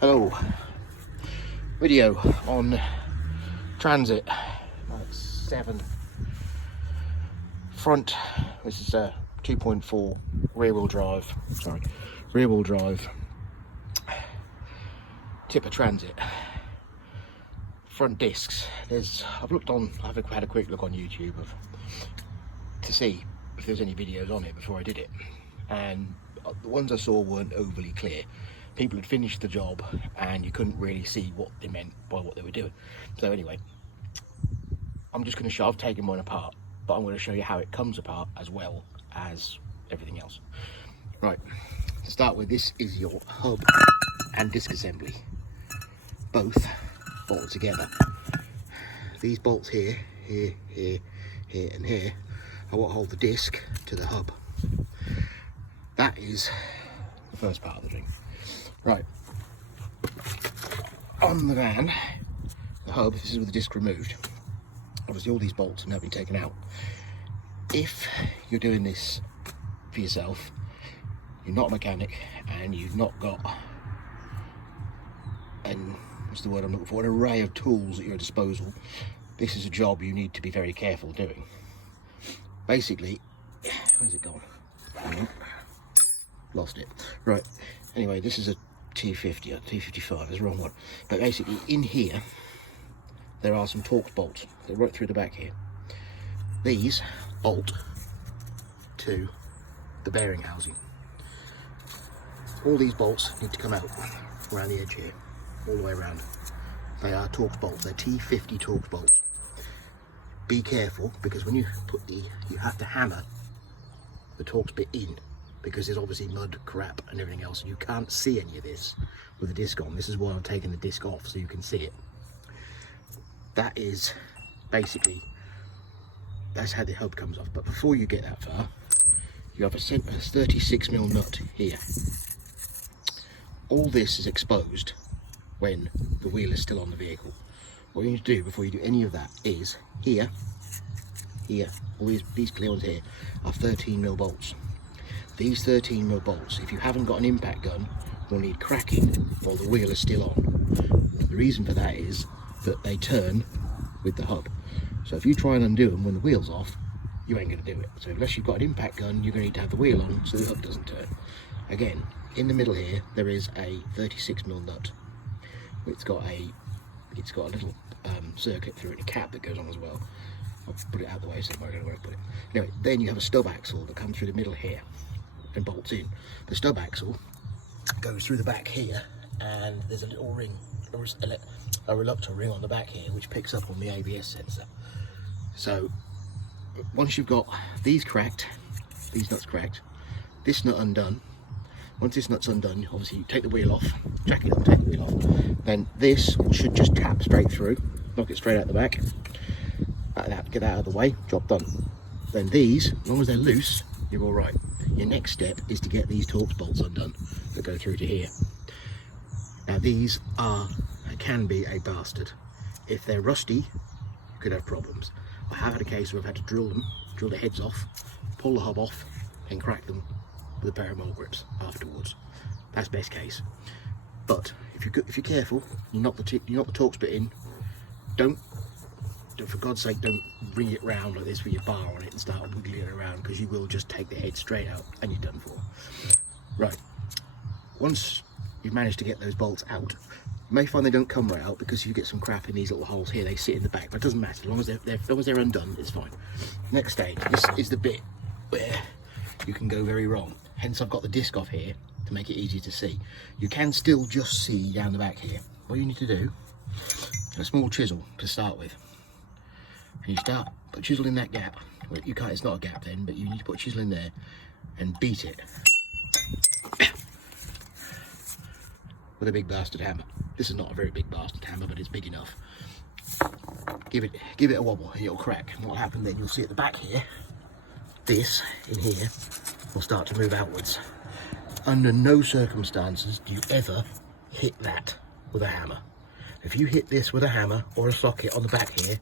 Hello, video on Transit Mark 7 front. This is a 2.4 rear wheel drive Tipper Transit. Front discs, I've had a quick look on YouTube to see if there's any videos on it before I did it, and the ones I saw weren't overly clear. People had finished the job and you couldn't really see what they meant by what they were doing. So anyway, I'm just going to show, I've taken mine apart, but I'm going to show you how it comes apart as well as everything else. Right, to start with, this is your hub and disc assembly, both bolted together. These bolts here, here and here are what hold the disc to the hub. That is the first part of the thing. Right, on the van, the hub, this is with the disc removed. Obviously all these bolts have now been taken out. If you're doing this for yourself, you're not a mechanic and you've not got an array of tools at your disposal, this is a job you need to be very careful doing. Basically, where's it gone? Lost it. Right, anyway, this is a T50 or T55, that's the wrong one. But basically in here there are some Torx bolts. They're right through the back here. These bolt to the bearing housing. All these bolts need to come out around the edge here, all the way around. They are Torx bolts, they're T50 Torx bolts. Be careful, because when you you have to hammer the Torx bit in, because there's obviously mud, crap and everything else, and you can't see any of this with the disc on. This is why I'm taking the disc off, so you can see it. That is basically, that's how the hub comes off. But before you get that far, you have a 36mm nut here. All this is exposed when the wheel is still on the vehicle. What you need to do before you do any of that is here, all these clear ones here are 13mm bolts. These 13mm bolts, if you haven't got an impact gun, will need cracking while the wheel is still on. The reason for that is that they turn with the hub. So if you try and undo them when the wheel's off, you ain't going to do it. So unless you've got an impact gun, you're going to need to have the wheel on so the hub doesn't turn. Again, in the middle here, there is a 36mm nut. It's got a little circuit through it, a cap that goes on as well. I'll put it out of the way so I don't know where to put it. Anyway, then you have a stub axle that comes through the middle here and bolts in. The stub axle goes through the back here, and there's a little ring, a reluctor ring on the back here, which picks up on the ABS sensor. So once you've got these cracked, these nuts cracked, this nut undone, once this nut's undone, obviously you take the wheel off, jack it up, take the wheel off, then this should just tap straight through, knock it straight out the back, get that out of the way, job done. Then these, as long as they're loose, you're all right. Your next step is to get these Torx bolts undone that go through to here. Now these can be a bastard. If they're rusty, you could have problems. I have had a case where I've had to drill the heads off, pull the hub off and crack them with a pair of mole grips afterwards. That's best case. But if you're careful, you knock the Torx bit in. For God's sake, don't bring it round like this with your bar on it and start wiggling it around, because you will just take the head straight out and you're done for. Right, once you've managed to get those bolts out, you may find they don't come right out because you get some crap in these little holes here. They sit in the back, but it doesn't matter. As long as they're undone, it's fine. Next stage, this is the bit where you can go very wrong. Hence I've got the disc off here to make it easy to see. You can still just see down the back here. What you need to do, a small chisel to start with. And you put a chisel in that gap. Well, you can't, it's not a gap then, but you need to put a chisel in there and beat it with a big bastard hammer. This is not a very big bastard hammer, but it's big enough. Give it a wobble, it'll crack. And what'll happen then, you'll see at the back here, this in here will start to move outwards. Under no circumstances do you ever hit that with a hammer. If you hit this with a hammer or a socket on the back here,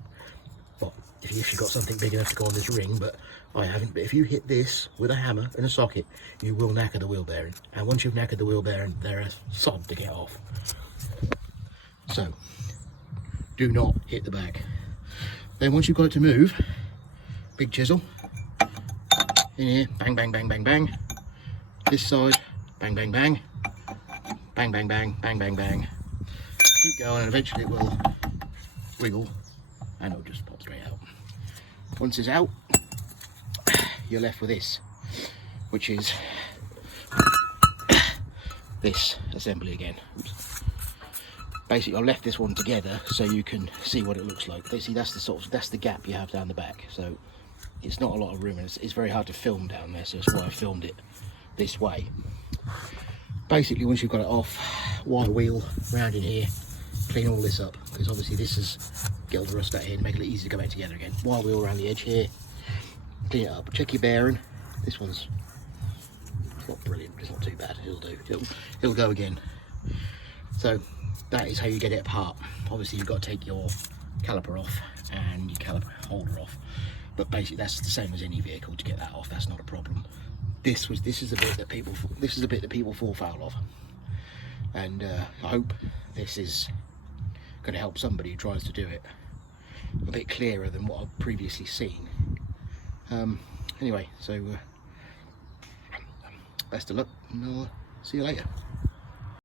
well, if you've got something big enough to go on this ring, but I haven't, but if you hit this with a hammer and a socket, you will knacker the wheel bearing. And once you've knackered the wheel bearing, they're a sod to get off. So do not hit the back. Then once you've got it to move, big chisel in here, bang, bang, bang, bang, bang. This side, bang, bang, bang, bang, bang, bang, bang, bang, bang. Keep going, and eventually it will wiggle and it'll just pop straight out. Once it's out, you're left with this, which is this assembly again. Oops. Basically, I've left this one together so you can see what it looks like. See, that's the gap you have down the back. So it's not a lot of room, and it's very hard to film down there. So that's why I filmed it this way. Basically, once you've got it off, wire wheel round in here, clean all this up, because obviously this is get all the rust out here and make it easy to go back together again. Wire wheel around the edge here, clean it up, check your bearing. This one's not brilliant, but it's not too bad. It'll do. It'll go again. So that is how you get it apart. Obviously, you've got to take your caliper off and your caliper holder off, but basically that's the same as any vehicle. To get that off, that's not a problem. This is the bit that people fall foul of, and I hope this is going to help somebody who tries to do it a bit clearer than what I've previously seen. Anyway, so best of luck, and I'll see you later.